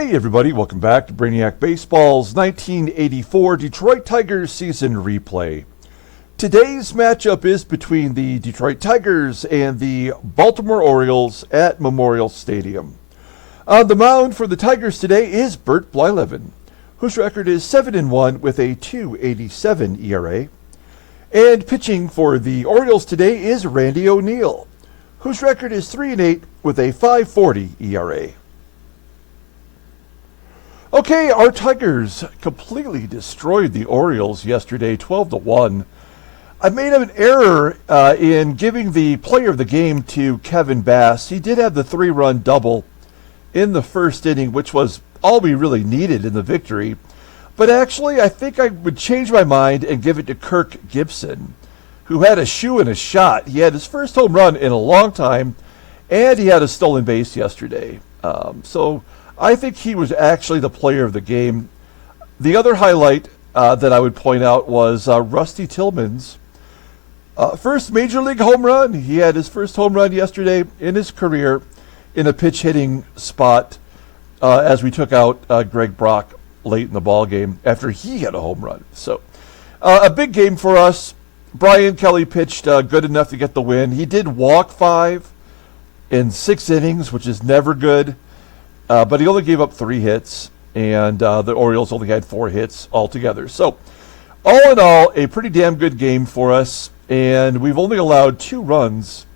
Hey everybody, welcome back to Brainiac Baseball's 1984 Detroit Tigers season replay. Today's matchup is between the Detroit Tigers and the Baltimore Orioles at Memorial Stadium. On the mound for the Tigers today is Bert Blyleven, whose record is 7-1 with a .287 ERA. And pitching for the Orioles today is Randy O'Neal, whose record is 3-8 with a .540 ERA. Okay, our Tigers completely destroyed the Orioles yesterday, 12-1. I made an error in giving the player of the game to Kevin Bass. He did have the 3-run double in the first inning, which was all we really needed in the victory. But actually, I think I would change my mind and give it to Kirk GIBSON, who had a shoe and a shot. He had his first home run in a long time, and he had a stolen base yesterday. So I think he was actually the player of the game. The other highlight that I would point out was Rusty Tillman's first major league home run. He had his first home run yesterday in his career in a pitch hitting spot as we took out Greg Brock late in the ball game after he had a home run. So a big game for us. Brian Kelly pitched good enough to get the win. He did walk 5 in 6 innings, which is never good. But he only gave up 3 hits, and the Orioles only had 4 hits altogether. So, all in all, a pretty damn good game for us, and we've only allowed 2 runs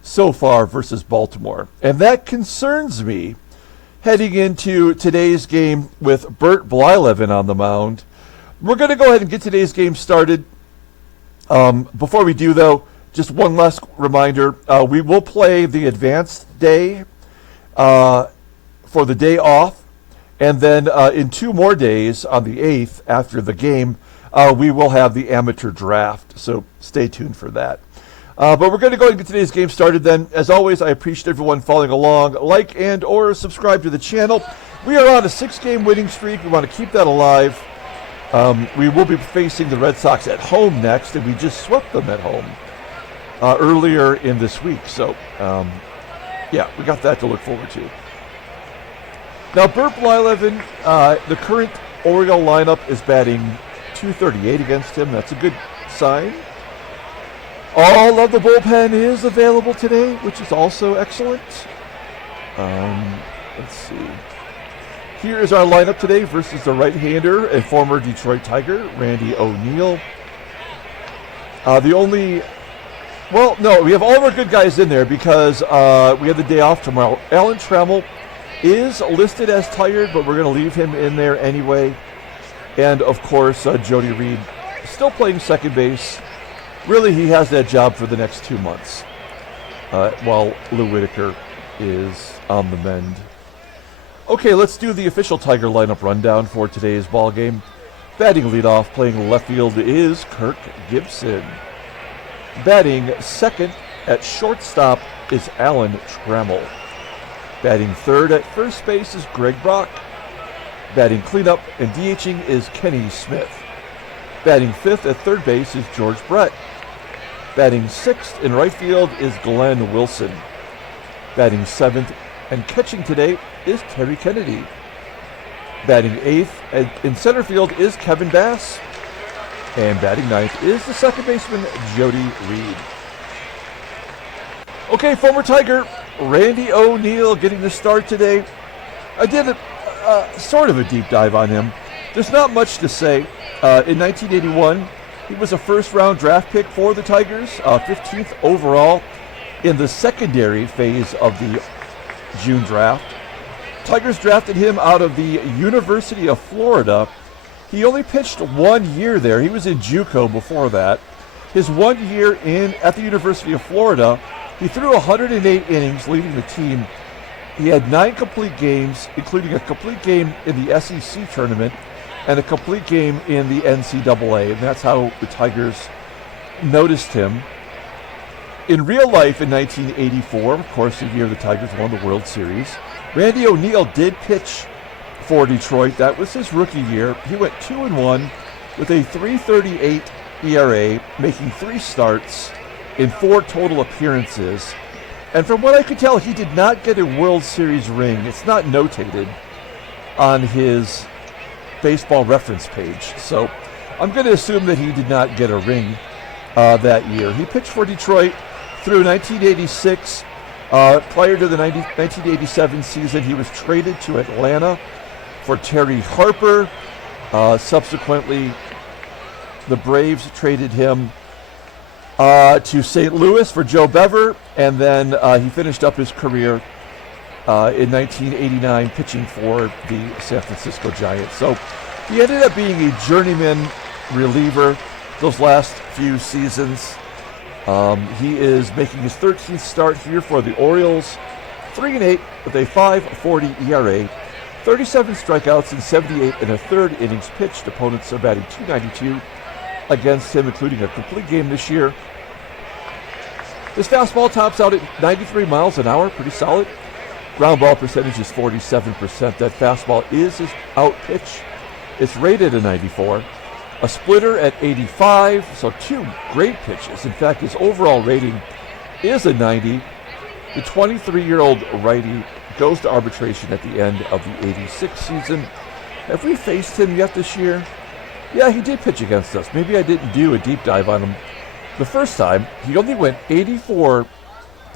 so far versus Baltimore. And that concerns me heading into today's game with Bert Blyleven on the mound. We're going to go ahead and get today's game started. Before we do, though, just one last reminder. We will play the advanced day for the day off, and then in 2 more days on the 8th after the game, we will have the amateur draft, so stay tuned for that. But we're going to go ahead and get today's game started then. As always, I appreciate everyone following along. Like and or subscribe to the channel. We are on a 6-game winning streak. We want to keep that alive. We will be facing the Red Sox at home next, and we just swept them at home earlier in this week. So, yeah, we got that to look forward to. Now, Bert Blyleven, the current Oriole lineup is batting .238 against him. That's a good sign. All of the bullpen is available today, which is also excellent. Let's see. Here is our lineup today versus the right-hander and former Detroit Tiger, Randy O'Neal. We have all of our good guys in there because we have the day off tomorrow. Alan Trammell is listed as tired, but we're going to leave him in there anyway. And, of course, Jody Reed still playing second base. Really, he has that job for the next 2 months while Lou Whitaker is on the mend. Okay, let's do the official Tiger lineup rundown for today's ball game. Batting leadoff, playing left field, is Kirk GIBSON. Batting second at shortstop is Alan Trammell. Batting third at first base is Greg Brock. Batting cleanup and DHing is Kenny Smith. Batting fifth at third base is George Brett. Batting sixth in right field is Glenn Wilson. Batting seventh and catching today is Terry Kennedy. Batting eighth in center field is Kevin Bass. And batting ninth is the second baseman, Jody Reed. Okay, former Tiger Randy O'Neal getting the start today. I did sort of a deep dive on him. There's not much to say. In 1981, he was a first-round draft pick for the Tigers, 15th overall in the secondary phase of the June draft. Tigers drafted him out of the University of Florida. He only pitched 1 year there. He was in JUCO before that. His 1 year at the University of Florida, he threw 108 innings, leading the team. He had 9 complete games, including a complete game in the SEC tournament and a complete game in the NCAA, and that's how the Tigers noticed him. In real life in 1984, of course, the year the Tigers won the World Series, Randy O'Neal did pitch for Detroit. That was his rookie year. He went 2-1 with a .338 ERA, making 3 starts in 4 total appearances. And from what I could tell, he did not get a World Series ring. It's not notated. on his baseball reference page. So I'm going to assume that he did not get a ring that year. He pitched for Detroit through 1986. Prior to the 1987 season, he was traded to Atlanta for Terry Harper. Subsequently, the Braves traded him to St. Louis for Joe Bever, and then he finished up his career in 1989 pitching for the San Francisco Giants. So he ended up being a journeyman reliever those last few seasons. He is making his 13th start here for the Orioles, 3-8 with a 5.40 ERA, 37 strikeouts in 78 and a third innings pitched. Opponents are batting .292 against him, including a complete game this year. His fastball tops out at 93 miles an hour, pretty solid. Ground ball percentage is 47%. That fastball is his out pitch. It's rated a 94. A splitter at 85, so two great pitches. In fact, his overall rating is a 90. The 23-year-old righty goes to arbitration at the end of the 86 season. Have we faced him yet this year? Yeah, he did pitch against us. Maybe I didn't do a deep dive on him the first time. He only went 84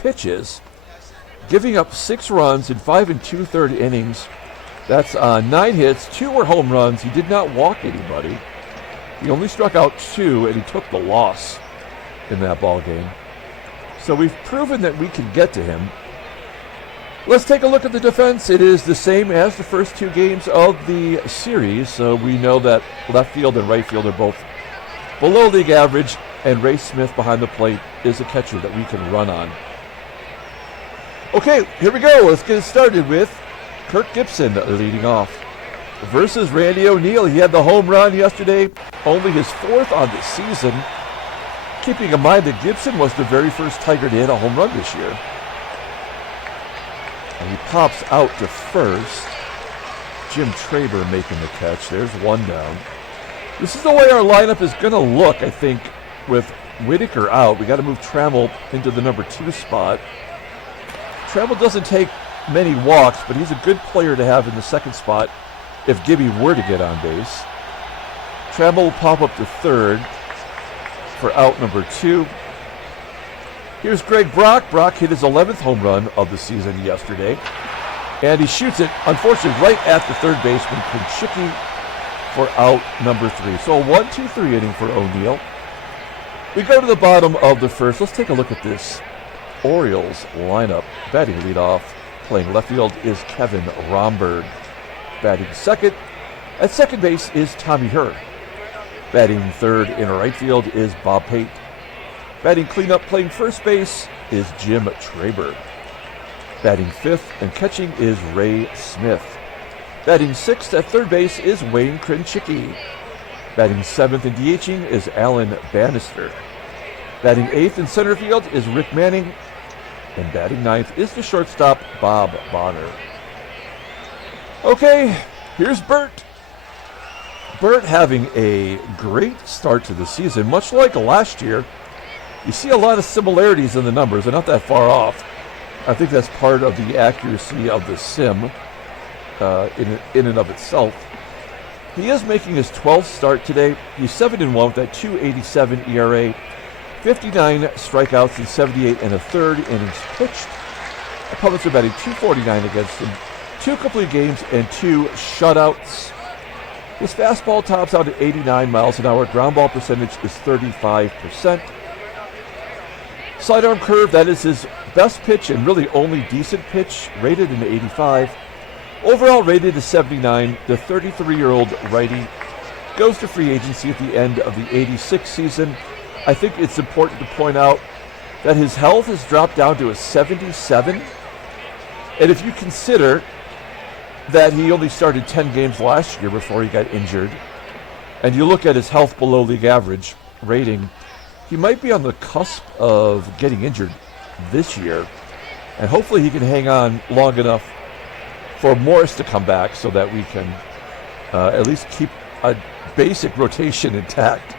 pitches, giving up 6 runs in 5 2/3 innings. That's 9 hits, 2 were home runs. He did not walk anybody. He only struck out 2, and he took the loss in that ball game. So we've proven that we can get to him. Let's take a look at the defense. It is the same as the first 2 games of the series. So we know that left field and right field are both below league average, and Ray Smith behind the plate is a catcher that we can run on. Okay, here we go. Let's get it started with Kirk Gibson leading off versus Randy O'Neal. He had the home run yesterday, only his 4th on the season. Keeping in mind that Gibson was the very first Tiger to hit a home run this year. And he pops out to first. Jim TRABER making the catch. There's 1 down. This is the way our lineup is going to look, I think, with Whitaker out. We got to move Trammell into the number 2 spot. Trammell doesn't take many walks, but he's a good player to have in the 2nd spot if Gibby were to get on base. Trammell will pop up to 3rd for out number 2. Here's Greg Brock. Brock hit his 11th home run of the season yesterday, and he shoots it, unfortunately, right at the third baseman, KRENCHICKI, for out number 3. So a 1-2-3 inning for O'Neal. We go to the bottom of the first. Let's take a look at this Orioles lineup. Batting leadoff, playing left field, is Kevin Romberg. Batting second, at second base, is Tommy HERR. Batting third in right field is Bob Pate. Batting cleanup, playing first base, is Jim TRABER. Batting fifth and catching is Ray Smith. Batting sixth at third base is Wayne KRENCHICKI. Batting seventh and DHing is Alan Bannister. Batting eighth in center field is Rick Manning. And batting ninth is the shortstop, Bob Bonner. Okay, here's Bert. Bert having a great start to the season, much like last year. You see a lot of similarities in the numbers. They're not that far off. I think that's part of the accuracy of the sim in and of itself. He is making his 12th start today. He's 7-1 with that 2.87 ERA, 59 strikeouts in 78 and a third innings pitched. Opponents are batting .249 against him, 2 complete games and 2 shutouts. His fastball tops out at 89 miles an hour. Ground ball percentage is 35%. Sidearm curve, that is his best pitch and really only decent pitch, rated an 85. Overall rated a 79. The 33-year-old righty goes to free agency at the end of the 86 season. I think it's important to point out that his health has dropped down to a 77. And if you consider that he only started 10 games last year before he got injured, and you look at his health below league average rating, he might be on the cusp of getting injured this year. And hopefully he can hang on long enough for Morris to come back so that we can at least keep a basic rotation intact.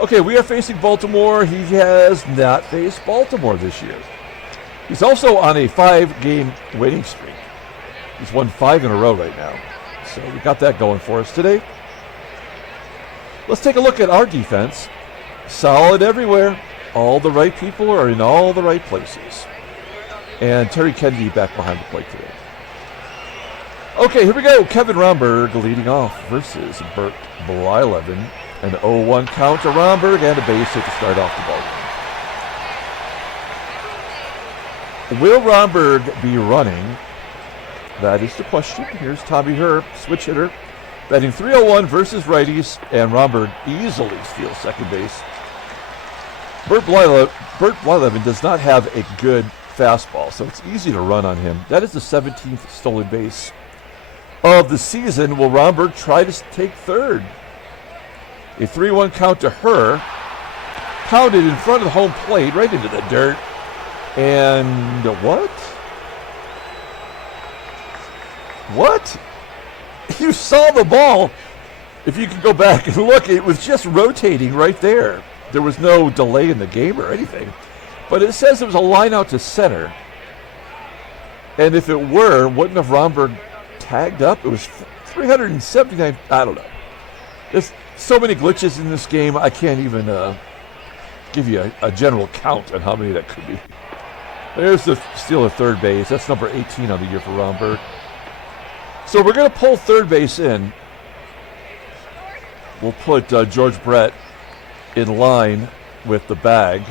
Okay, we are facing Baltimore. He has not faced Baltimore this year. He's also on a 5-game winning streak. He's won 5 in a row right now. So we got that going for us today. Let's take a look at our defense. Solid everywhere. All the right people are in all the right places. And Terry Kennedy back behind the plate today. Okay, here we go. Kevin RHOMBERG leading off versus Bert Blyleven. An 0-1 count to RHOMBERG and a base hit to start off the ball game. Will RHOMBERG be running? That is the question. Here's Tommy HERR, switch hitter, batting .301 versus righties, and RHOMBERG easily steals second base. Bert Blyleven does not have a good fastball, so it's easy to run on him. That is the 17th stolen base of the season. Will RHOMBERG try to take third? A 3-1 count to HERR, pounded in front of the home plate, right into the dirt. And what? What? You saw the ball. If you can go back and look, it was just rotating right there. There was no delay in the game or anything. But it says it was a line out to center. And if it were, wouldn't have RHOMBERG tagged up? It was 379. I don't know. There's so many glitches in this game, I can't even give you a general count on how many that could be. There's the steal of third base. That's number 18 on the year for RHOMBERG. So we're going to pull third base in. We'll put George Brett in line with the bag.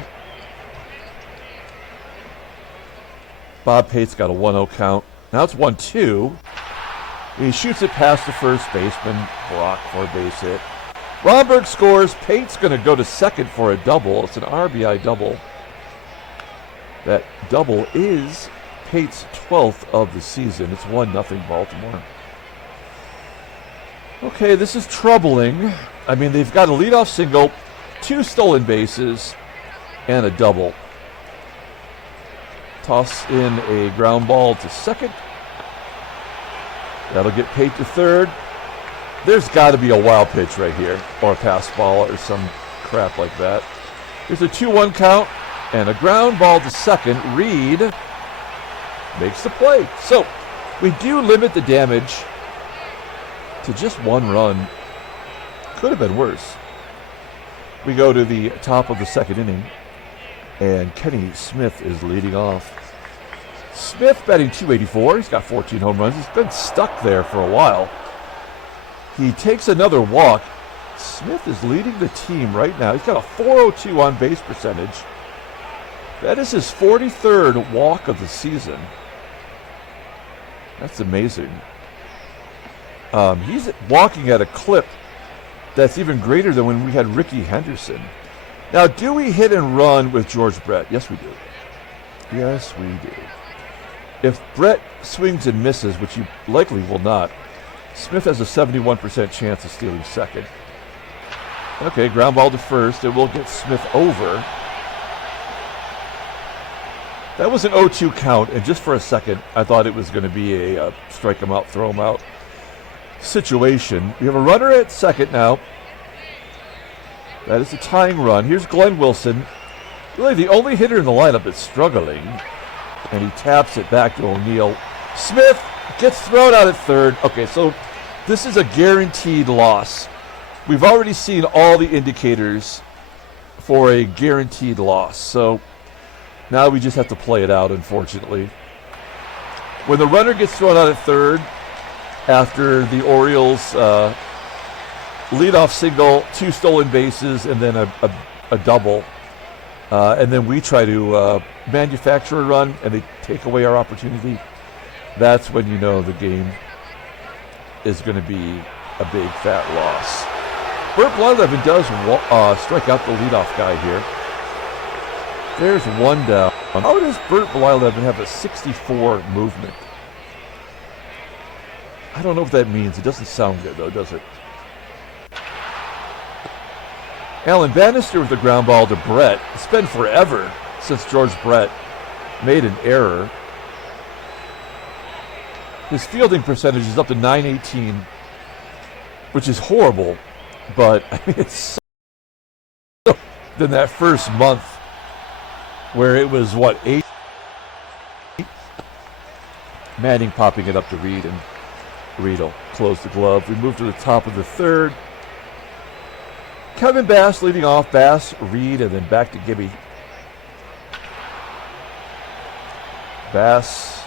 Bob Pate's got a 1-0 count. Now it's 1-2. He shoots it past the first baseman. Block for a base hit. RHOMBERG scores. Pate's going to go to second for a double. It's an RBI double. That double is Pate's 12th of the season. It's 1-0 Baltimore. Okay, this is troubling. I mean, they've got a leadoff single, 2 stolen bases, and a double. Toss in a ground ball to second. That'll get Pate to third. There's got to be a wild pitch right here, or a pass ball, or some crap like that. There's a 2-1 count, and a ground ball to second. Reed makes the play. So we do limit the damage to just 1 run. Could have been worse. We go to the top of the second inning, and Kenny Smith is leading off. Smith batting .284. He's got 14 home runs. He's been stuck there for a while. He takes another walk. Smith is leading the team right now. He's got a .402 on base percentage. That is his 43rd walk of the season. That's amazing. He's walking at a clip that's even greater than when we had Ricky Henderson. Now, do we hit and run with George Brett? Yes, we do. Yes, we do. If Brett swings and misses, which he likely will not, Smith has a 71% chance of stealing second. Okay, ground ball to first. It will get Smith over. That was an 0-2 count, and just for a second, I thought it was going to be a strike him out, throw him out situation. We have a runner at second now. That is a tying run. Here's Glenn Wilson, really the only hitter in the lineup that's struggling, and he taps it back to O'Neill. Smith gets thrown out at third. Okay, so this is a guaranteed loss. We've already seen all the indicators for a guaranteed loss, so now we just have to play it out, unfortunately. When the runner gets thrown out at third, after the Orioles leadoff single, 2 stolen bases, and then a double, and then we try to manufacture a run, and they take away our opportunity, that's when you know the game is going to be a big, fat loss. Bert Blyleven does strike out the leadoff guy here. There's 1 down. How does Bert Blyleven have a 64 movement? I don't know what that means. It doesn't sound good, though, does it? Alan Bannister with the ground ball to Brett. It's been forever since George Brett made an error. His fielding percentage is up to .918, which is horrible, but I mean, it's so than that first month where it was, what, 8? Manning popping it up to Reed, and Reed will close the glove. We move to the top of the third. Kevin Bass leading off. Bass, Reed, and then back to Gibby. Bass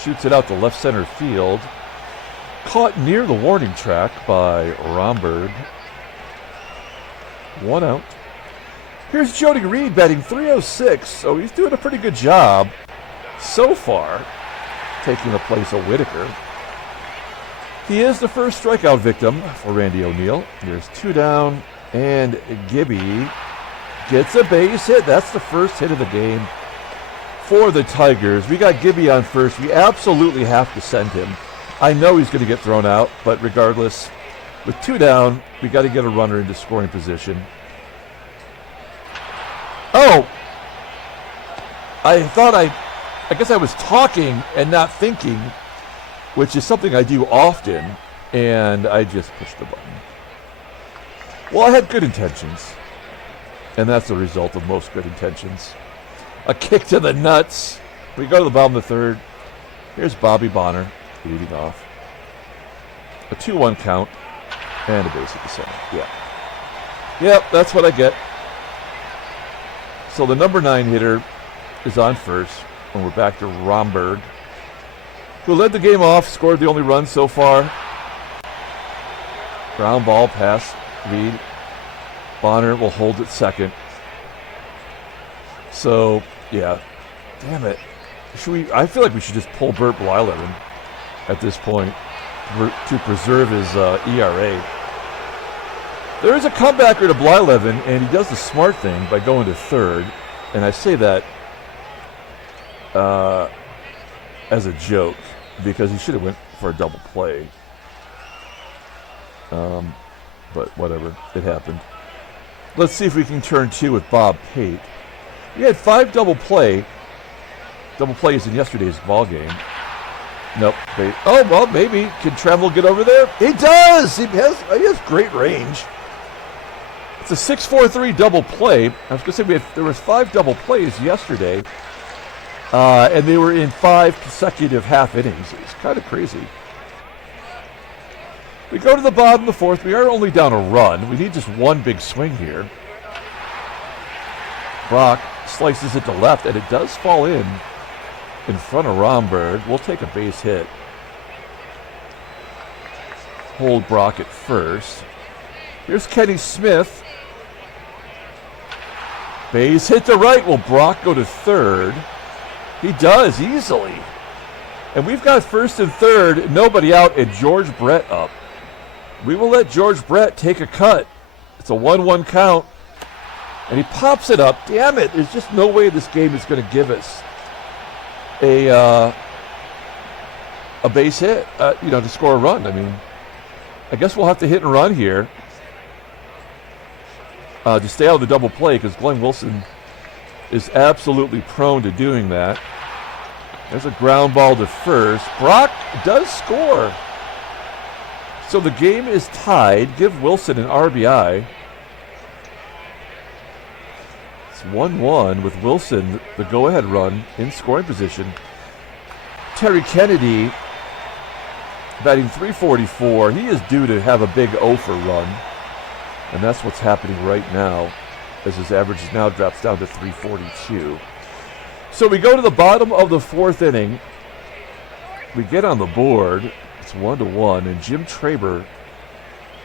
shoots it out to left center field. Caught near the warning track by RHOMBERG. 1 out. Here's Jody Reed batting .306, so he's doing a pretty good job so far, taking the place of Whitaker. He is the first strikeout victim for Randy O'Neal. There's 2 down, and Gibby gets a base hit. That's the first hit of the game for the Tigers. We got Gibby on first. We absolutely have to send him. I know he's going to get thrown out, but regardless, with 2 down, we got to get a runner into scoring position. Oh! I guess I was talking and not thinking, which is something I do often, and I just pushed the button. Well, I had good intentions, and that's the result of most good intentions. A kick to the nuts. We go to the bottom of the third. Here's Bobby Bonner leading off. A 2-1 count, and a base at the center. Yeah. Yep, that's what I get. So the number 9 hitter is on first, and we're back to RHOMBERG, who led the game off, scored the only run so far. Ground ball pass, Reed. Bonner will hold it second. So, yeah, damn it. I feel like we should just pull Bert Blyleven at this point to preserve his ERA. There is a comebacker to Blyleven, and he does the smart thing by going to third. And I say that as a joke, because he should have went for a double play. But whatever, it happened. Let's see if we can turn 2 with Bob Pate. We had 5 double plays in yesterday's ball game. Nope. Oh, well, maybe. Can TRAMMELL get over there? He does! He has great range. It's a 6-4-3 double play. I was going to say there was 5 double plays yesterday, and they were in 5 consecutive half innings. It's kind of crazy. We go to the bottom of the fourth. We are only down a run. We need just 1 big swing here. Brock slices it to left, and it does fall in front of RHOMBERG. We'll take a base hit. Hold Brock at first. Here's Kenny Smith. Base hit to right. Will Brock go to third? He does easily. And we've got first and third, nobody out, and George Brett up. We will let George Brett take a cut. It's a 1-1 count. And he pops it up. Damn it, there's just no way this game is going to give us a base hit, to score a run. I mean, I guess we'll have to hit and run here to stay out of the double play, because Glenn Wilson is absolutely prone to doing that. There's a ground ball to first. Brock does score. So the game is tied. Give Wilson an RBI. It's 1-1 with Wilson, the go-ahead run, in scoring position. Terry Kennedy batting .344. He is due to have a big 0-for run. And that's what's happening right now, as his average now drops down to .342. So we go to the bottom of the fourth inning. We get on the board. It's 1-1, and Jim TRABER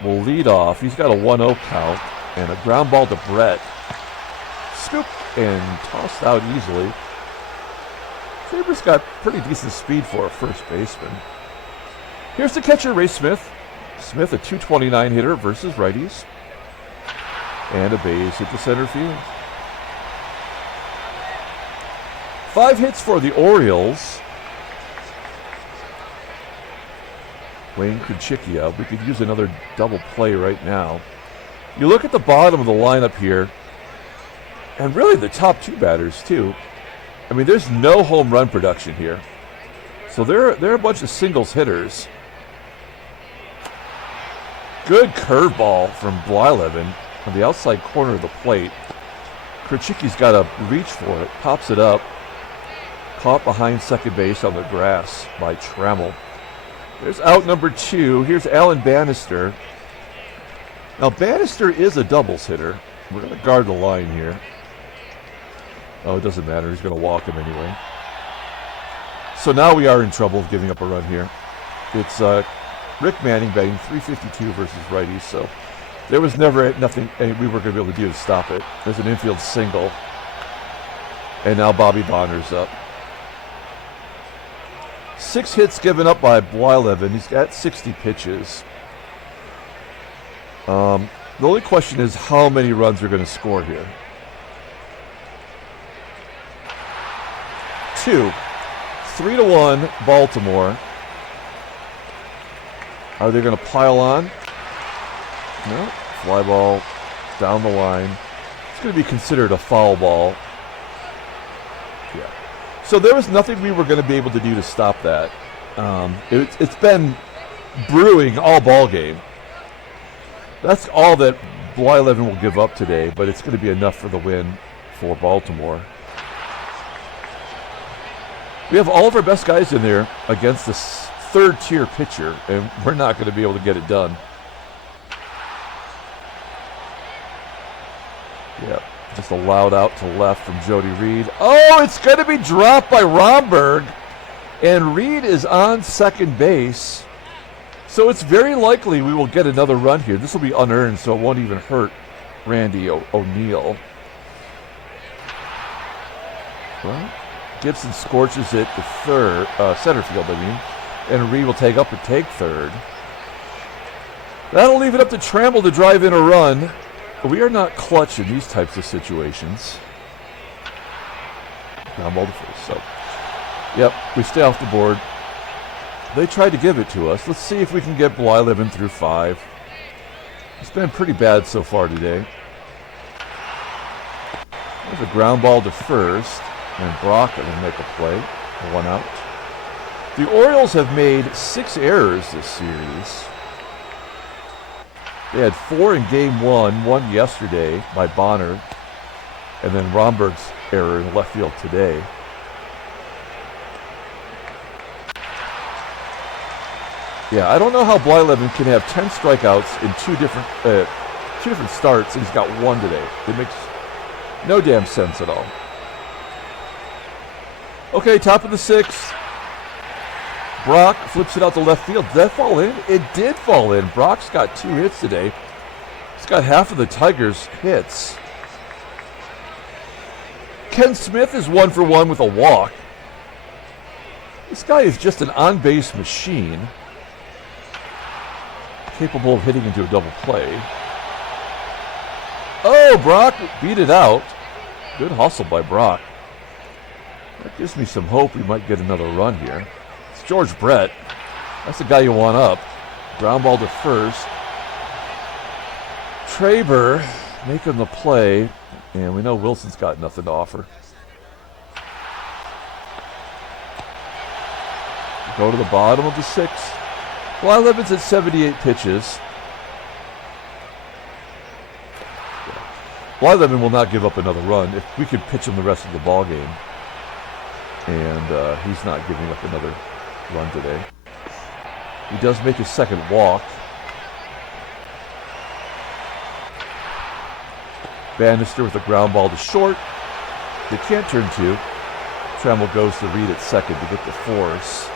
will lead off. He's got a 1-0 count, and a ground ball to Brett. Scoop and tossed out easily. TRABER's got pretty decent speed for a first baseman. Here's the catcher, Ray Smith. Smith, a .229 hitter versus righties. And a base hit to center field. 5 hits for the Orioles. Wayne KRENCHICKI out. We could use another double play right now. You look at the bottom of the lineup here, and really the top 2 batters too. I mean, there's no home run production here. So they're a bunch of singles hitters. Good curveball from Blyleven on the outside corner of the plate. KRENCHICKI's got to reach for it. Pops it up. Caught behind second base on the grass by TRAMMELL. There's out number 2. Here's Alan Bannister. Now, Bannister is a doubles hitter. We're going to guard the line here. Oh, it doesn't matter. He's going to walk him anyway. So now we are in trouble of giving up a run here. It's Rick Manning batting .352 versus righties, so there was never nothing we were going to be able to do to stop it. There's an infield single. And now Bobby Bonner's up. 6 hits given up by Blyleven. He's got 60 pitches. The only question is how many runs are going to score here. 2. 3-1 Baltimore. Are they going to pile on? No. Fly ball down the line. It's going to be considered a foul ball. Yeah. So there was nothing we were going to be able to do to stop that. It's been brewing all ball game. That's all that Blyleven will give up today, but it's going to be enough for the win for Baltimore. We have all of our best guys in there against this third-tier pitcher, and we're not going to be able to get it done. Yep, just a loud out to left from Jody Reed. Oh, it's going to be dropped by RHOMBERG, and Reed is on second base. So it's very likely we will get another run here. This will be unearned, so it won't even hurt Randy O'Neal. Well, Gibson scorches it to center field, and Reed will take up and take third. That'll leave it up to TRAMMELL to drive in a run. But we are not clutch in these types of situations. Now multiple, so. Yep, we stay off the board. They tried to give it to us. Let's see if we can get Blyleven through 5. It's been pretty bad so far today. There's a ground ball to first, and Brock will make a play. 1 out. The Orioles have made 6 errors this series. They had 4 in game 1, 1 yesterday by Bonner, and then RHOMBERG's error in left field today. Yeah, I don't know how Blyleven can have 10 strikeouts in two different starts, and he's got 1 today. It makes no damn sense at all. Okay, top of the 6th. Brock flips it out to left field. Did that fall in? It did fall in. Brock's got 2 hits today. He's got half of the Tigers' hits. Ken Smith is 1 for 1 with a walk. This guy is just an on-base machine, capable of hitting into a double play. Oh, Brock beat it out. Good hustle by Brock. That gives me some hope we might get another run here. It's George Brett. That's the guy you want up. Ground ball to first. TRABER making the play, and we know Wilson's got nothing to offer. Go to the bottom of the 6th. Blyleven's at 78 pitches. Blyleven will not give up another run if we could pitch him the rest of the ball game. And he's not giving up another run today. He does make his second walk. Bannister with a ground ball to short. They can't turn 2. TRAMMELL goes to Reed at second to get the force.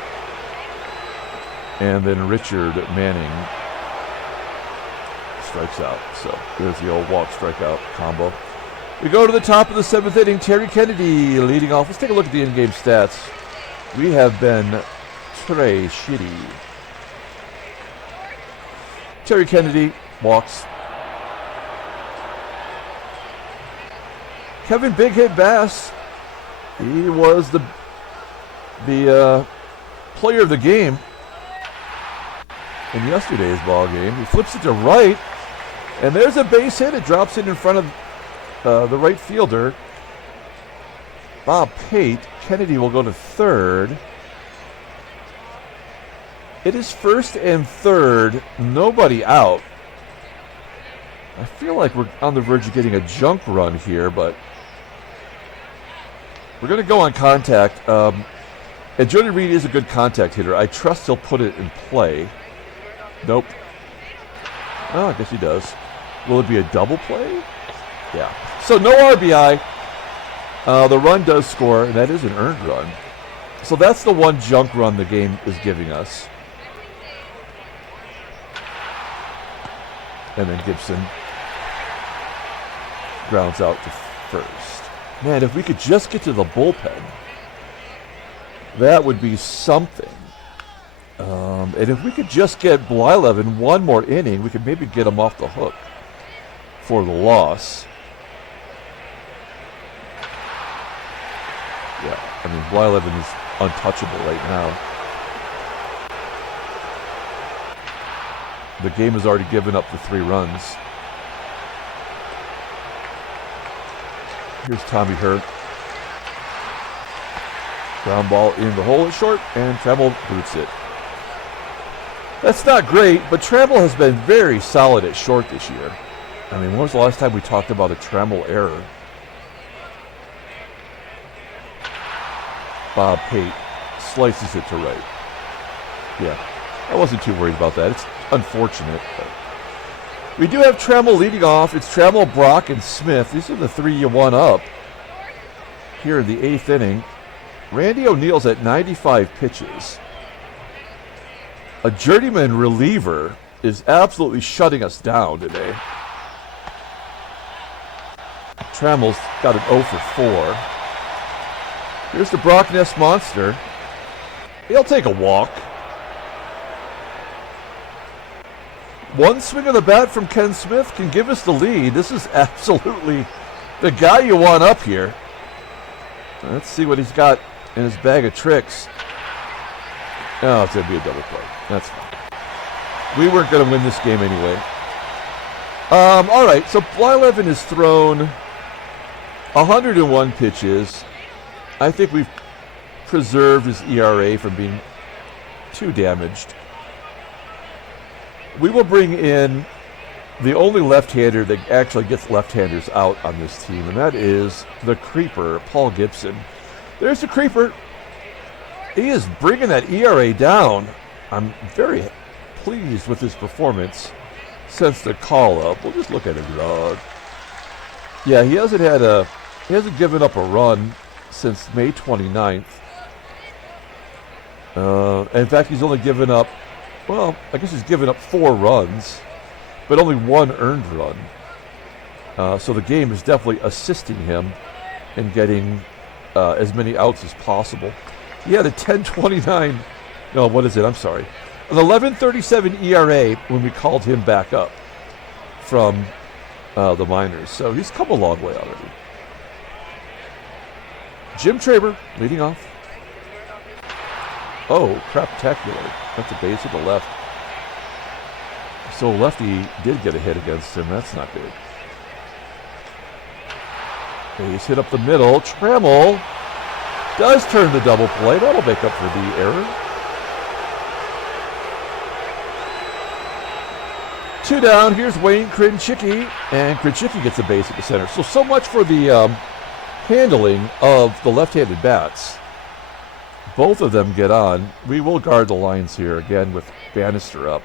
And then Richard Manning strikes out. So there's the old walk strikeout combo. We go to the top of the 7th inning. Terry Kennedy leading off. Let's take a look at the in-game stats. We have been très shitty. Terry Kennedy walks. Kevin Big Hit Bass. He was the player of the game in yesterday's ball game. He flips it to right, and there's a base hit. It drops in front of the right fielder, Bob Pate. Kennedy will go to third. It is first and third, nobody out. I feel like we're on the verge of getting a junk run here, but we're going to go on contact. And Jody Reed is a good contact hitter. I trust he'll put it in play. Nope. Oh, I guess he does. Will it be a double play? Yeah. So no RBI. The run does score, and that is an earned run. So that's the one junk run the game is giving us. And then Gibson grounds out to first. Man, if we could just get to the bullpen, that would be something. And if we could just get Blyleven one more inning, we could maybe get him off the hook for the loss. Yeah, I mean, Blyleven is untouchable right now. The game has already given up the 3 runs. Here's Tommy HERR. Ground ball in the hole at short, and Trammell boots it. That's not great, but Trammell has been very solid at short this year. I mean, when was the last time we talked about a Trammell error? Bob PATE slices it to right. Yeah, I wasn't too worried about that. It's unfortunate, but we do have Trammell leading off. It's Trammell, Brock, and Smith. These are the 3 you want up here in the 8th inning. Randy O'Neal's at 95 pitches. A journeyman reliever is absolutely shutting us down today. Trammell's got an 0 for 4. Here's the Brock Ness monster. He'll take a walk. One swing of the bat from Ken Smith can give us the lead. This is absolutely the guy you want up here. Let's see what he's got in his bag of tricks. Oh, it's going to be a double play. That's fine. We weren't going to win this game anyway. All right, so Blyleven has thrown 101 pitches. I think we've preserved his ERA from being too damaged. We will bring in the only left-hander that actually gets left-handers out on this team, and that is the creeper, Paul Gibson. There's the creeper. He is bringing that ERA down. I'm very pleased with his performance since the call-up. We'll just look at his log. Yeah, he hasn't given up a run since May 29th. In fact, he's only given up, well, I guess he's given up 4 runs, but only 1 earned run. So the game is definitely assisting him in getting as many outs as possible. He had a 10.29, no, what is it? I'm sorry. An 11.37 ERA when we called him back up from the minors. So he's come a long way already. Jim TRABER leading off. Oh, craptacular. That's a base to the left. So lefty did get a hit against him. That's not good. Base hit up the middle. Trammell does turn the double play. That'll make up for the error. 2 down. Here's Wayne KRENCHICKI. And KRENCHICKI gets a base at the center. So much for the handling of the left-handed bats. Both of them get on. We will guard the lines here again with Bannister up.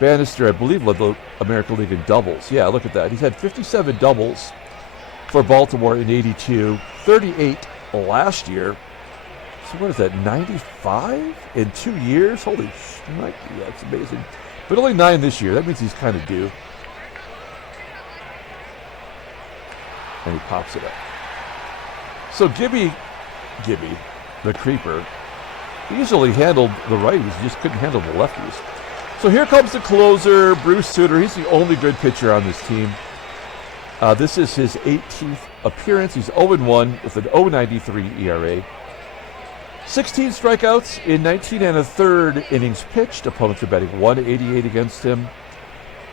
Bannister, I believe, led the American League in doubles. Yeah, look at that. He's had 57 doubles for Baltimore in 82, 38 last year. So what is that, 95 in 2 years? Holy shit, that's amazing. But only 9 this year. That means he's kind of due. And he pops it up. So Gibby, the creeper, easily handled the righties. He just couldn't handle the lefties. So here comes the closer, Bruce Sutter. He's the only good pitcher on this team. This is his 18th appearance. He's 0-1 with an 0.93 ERA. 16 strikeouts in 19 1/3 innings pitched. Opponents are batting 188 against him.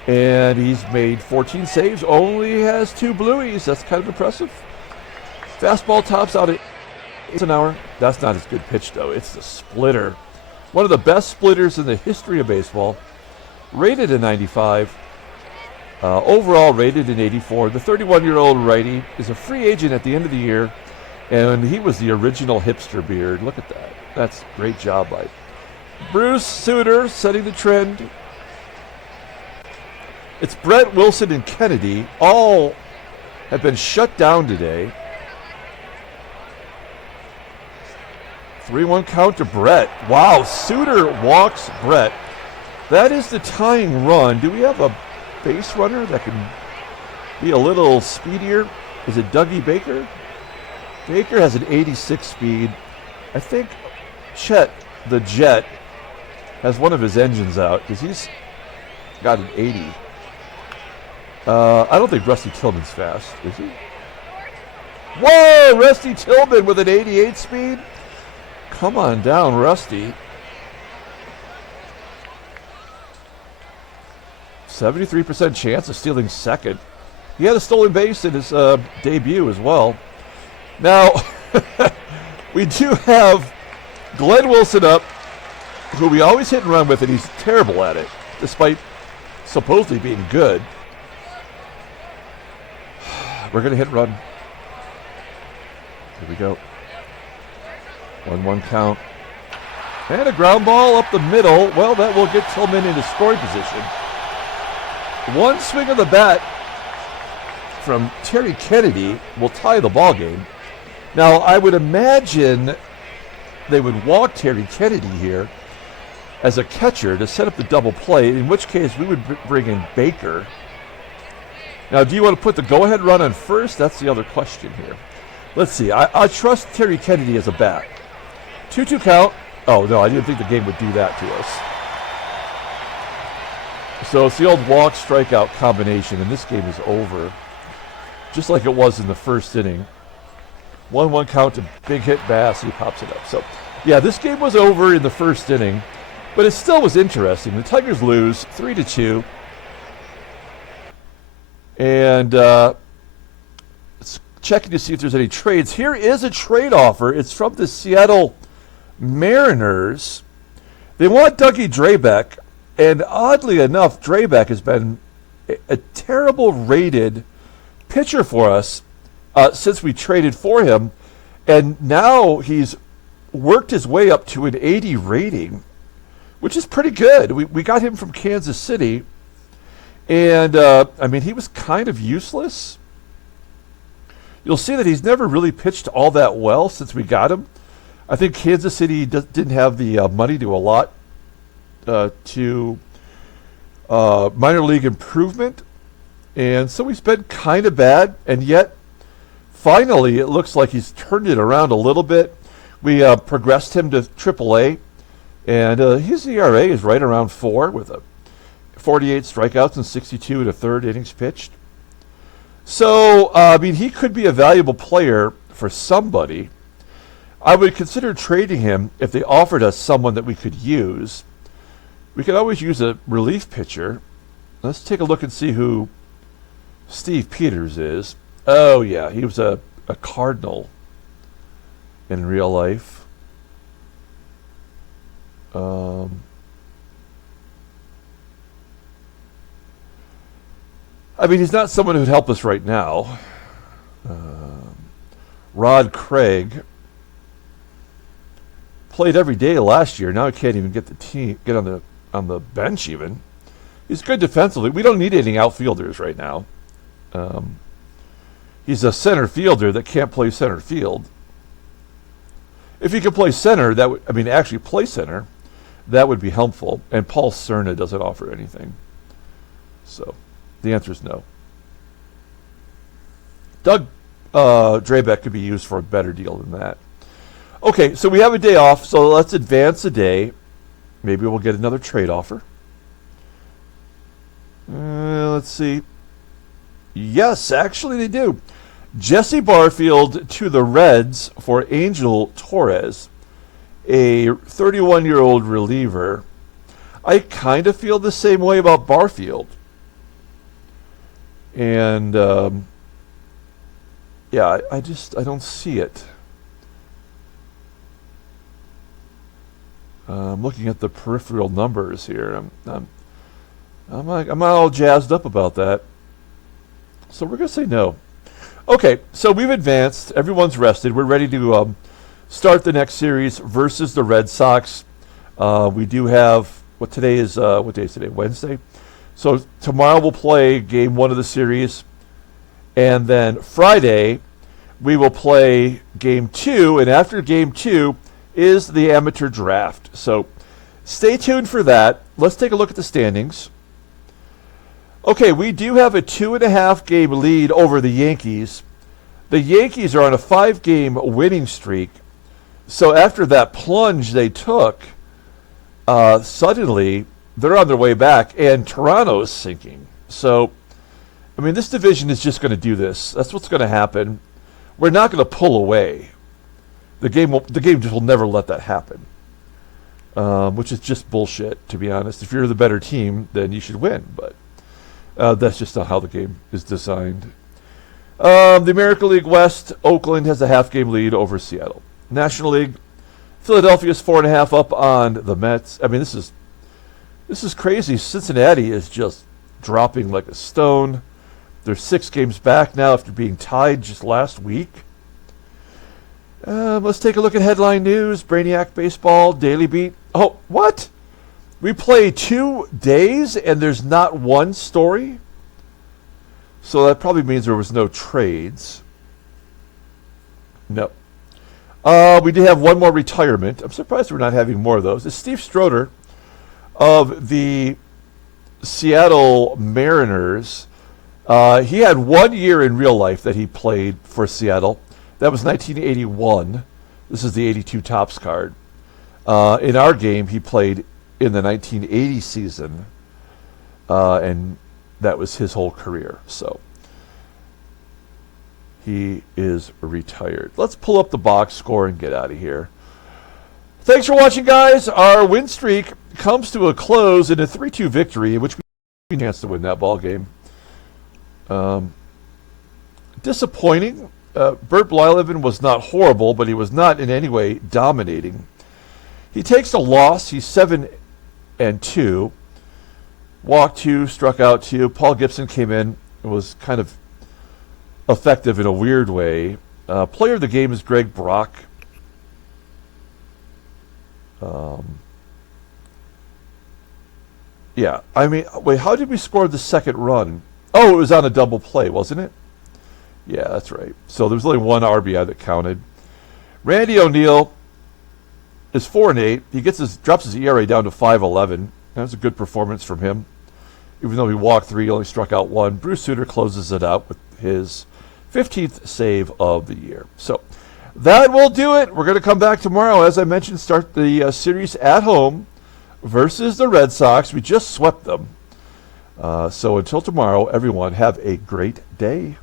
And he's made 14 saves. Only has 2 blueies. That's kind of impressive. Fastball tops out at 8 an hour. That's not his good pitch, though. It's the splitter. One of the best splitters in the history of baseball. Rated in 95. Overall rated in 84. The 31-year-old righty is a free agent at the end of the year. And he was the original hipster beard. Look at that. That's a great job by Bruce Sutter, setting the trend. It's Brett, Wilson, and Kennedy. All have been shut down today. 3-1 count to Brett. Wow, Sutter walks Brett. That is the tying run. Do we have a base runner that can be a little speedier? Is it Dougie Baker? Baker has an 86 speed. I think Chet, the Jet, has one of his engines out because he's got an 80. I don't think Rusty Tillman's fast, is he? Whoa, Rusty Tillman with an 88 speed? Come on down, Rusty. 73% chance of stealing second. He had a stolen base in his debut as well. Now, we do have Glenn Wilson up, who we always hit and run with, and he's terrible at it, despite supposedly being good. We're going to hit and run. Here we go. 1-1 count. And a ground ball up the middle. Well, that will get Tillman into scoring position. One swing of the bat from Terry Kennedy will tie the ball game. Now, I would imagine they would walk Terry Kennedy here as a catcher to set up the double play, in which case we would bring in Baker. Now, do you want to put the go-ahead run on first? That's the other question here. Let's see. I trust Terry Kennedy as a bat. 2-2 count. Oh, no, I didn't think the game would do that to us. So it's the old walk-strikeout combination, and this game is over, just like it was in the first inning. 1-1 count to big hit Bass. He pops it up. So, yeah, this game was over in the first inning, but it still was interesting. The Tigers lose 3-2. And it's checking to see if there's any trades. Here is a trade offer. It's from the Seattle Mariners. They want Dougie Drabek, and oddly enough, Drabek has been a terrible rated pitcher for us since we traded for him, and now he's worked his way up to an 80 rating, which is pretty good. We got him from Kansas City, and I mean, he was kind of useless. You'll see that he's never really pitched all that well since we got him. I think Kansas City didn't have the money to allot to minor league improvement, and so he's been kind of bad, and yet finally it looks like he's turned it around a little bit. We progressed him to AAA, and his ERA is right around 4 with 48 strikeouts and 62 and a third innings pitched. So, I mean, he could be a valuable player for somebody. I would consider trading him if they offered us someone that we could use. We could always use a relief pitcher. Let's take a look and see who Steve Peters is. Oh, yeah, he was a Cardinal in real life. I mean, he's not someone who'd help us right now. Rod Craig played every day last year. Now he can't even get on the bench even. He's good defensively. We don't need any outfielders right now. He's a center fielder that can't play center field. If he could play center, actually play center, that would be helpful. And Paul Cerna doesn't offer anything. So the answer is no. Doug Drabek could be used for a better deal than that. Okay, so we have a day off, so let's advance a day. Maybe we'll get another trade offer. Let's see. Yes, actually they do. Jesse Barfield to the Reds for Angel Torres, a 31-year-old reliever. I kind of feel the same way about Barfield. And, yeah, I don't see it. I'm looking at the peripheral numbers here. I'm not all jazzed up about that. So we're going to say no. Okay, so we've advanced. Everyone's rested. We're ready to start the next series versus the Red Sox. We do have what day is today? Wednesday. So tomorrow we'll play game 1 of the series, and then Friday we will play game 2, and after game 2 is the amateur draft. So stay tuned for that. Let's take a look at the standings. Okay, we do have a 2.5 game lead over the Yankees. The Yankees are on a 5-game winning streak. So after that plunge they took, suddenly they're on their way back, and Toronto is sinking. So, I mean, this division is just going to do this. That's what's going to happen. We're not going to pull away. The game just will never let that happen, which is just bullshit, to be honest. If you're the better team, then you should win, but that's just not how the game is designed. The American League West, Oakland has a half-game lead over Seattle. National League, Philadelphia's 4.5 up on the Mets. I mean, this is crazy. Cincinnati is just dropping like a stone. They're 6 games back now after being tied just last week. Let's take a look at headline news. Brainiac Baseball, Daily Beat. Oh, what? We play 2 days and there's not one story? So that probably means there was no trades. No. We did have one more retirement. I'm surprised we're not having more of those. It's Steve Stroder of the Seattle Mariners. He had 1 year in real life that he played for Seattle. That was 1981. This is the 82 Topps card. In our game, he played in the 1980 season, and that was his whole career. So he is retired. Let's pull up the box score and get out of here. Thanks for watching, guys. Our win streak comes to a close in a 3-2 victory, in which we had a chance to win that ball game. Disappointing. Bert Blyleven was not horrible, but he was not in any way dominating. He takes a loss. He's 7-2. Walked 2, struck out 2. Paul Gibson came in and was kind of effective in a weird way. Player of the game is Greg Brock. Yeah, I mean, wait, how did we score the second run? Oh, it was on a double play, wasn't it? Yeah, that's right. So there was only one RBI that counted. Randy O'Neal is 4-8. He drops his ERA down to 5.11. That was a good performance from him. Even though he walked 3, he only struck out 1. Bruce Sutter closes it out with his 15th save of the year. So that will do it. We're going to come back tomorrow, as I mentioned, start the series at home versus the Red Sox. We just swept them. So until tomorrow, everyone have a great day.